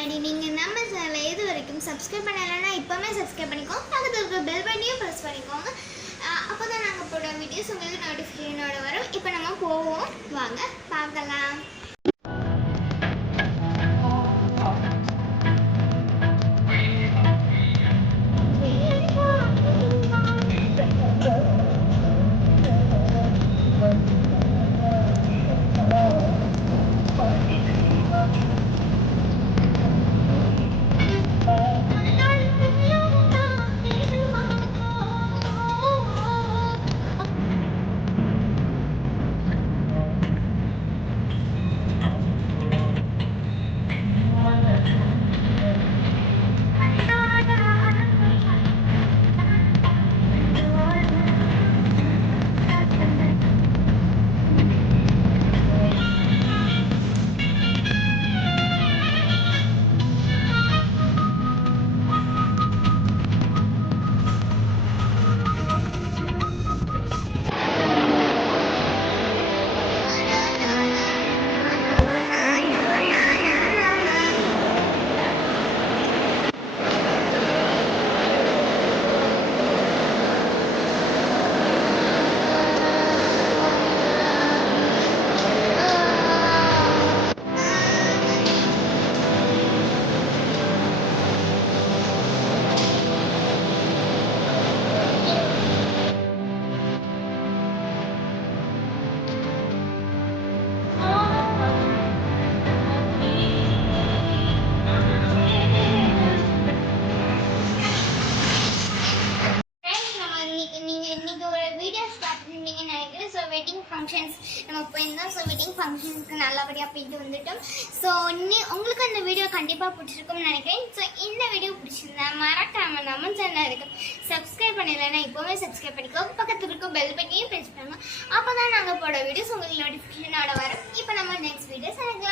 முன்னாடி நீங்கள் நம்ம சேனலை இது வரைக்கும் சப்ஸ்கிரைப் பண்ணலைன்னா இப்போவே சப்ஸ்கிரைப் பண்ணிக்கோங்க. பக்கத்தில் இருக்கிற பெல் பட்டனையும் ப்ரெஸ் பண்ணிக்கோங்க. அப்போ தான் நாங்கள் போடுற வீடியோஸ் உங்களுக்கு நோட்டிஃபிகேஷனோட வரும். இப்போ நம்ம போவோம், வாங்க பார்க்கலாம். வெட்டிங் ஃபங்க்ஷன்ஸ் நம்ம போயிருந்தோம். ஸோ வெட்டிங் ஃபங்க்ஷன்ஸ்க்கு நல்லபடியாக போயிட்டு வந்துட்டோம். ஸோ உங்களுக்கு அந்த வீடியோ கண்டிப்பாக பிடிச்சிருக்கும்னு நினைக்கிறேன். ஸோ இந்த வீடியோ பிடிச்சிருந்தா மறக்காம நம்ம சேனல் இருக்கு சப்ஸ்கிரைப் பண்ணிடலைன்னா இப்போவே சப்ஸ்கிரைப் பண்ணிக்கோ. பக்கத்துக்கு இருக்க பெல் பட்டனையும் ப்ரெஸ் பண்ணுங்க. அப்போ தான் நாங்கள் போட வீடியோஸ் உங்களுக்கு நோட்டிஃபிகேஷனோட வரும். இப்போ நம்ம நெக்ஸ்ட் வீடியோஸ் எனக்கு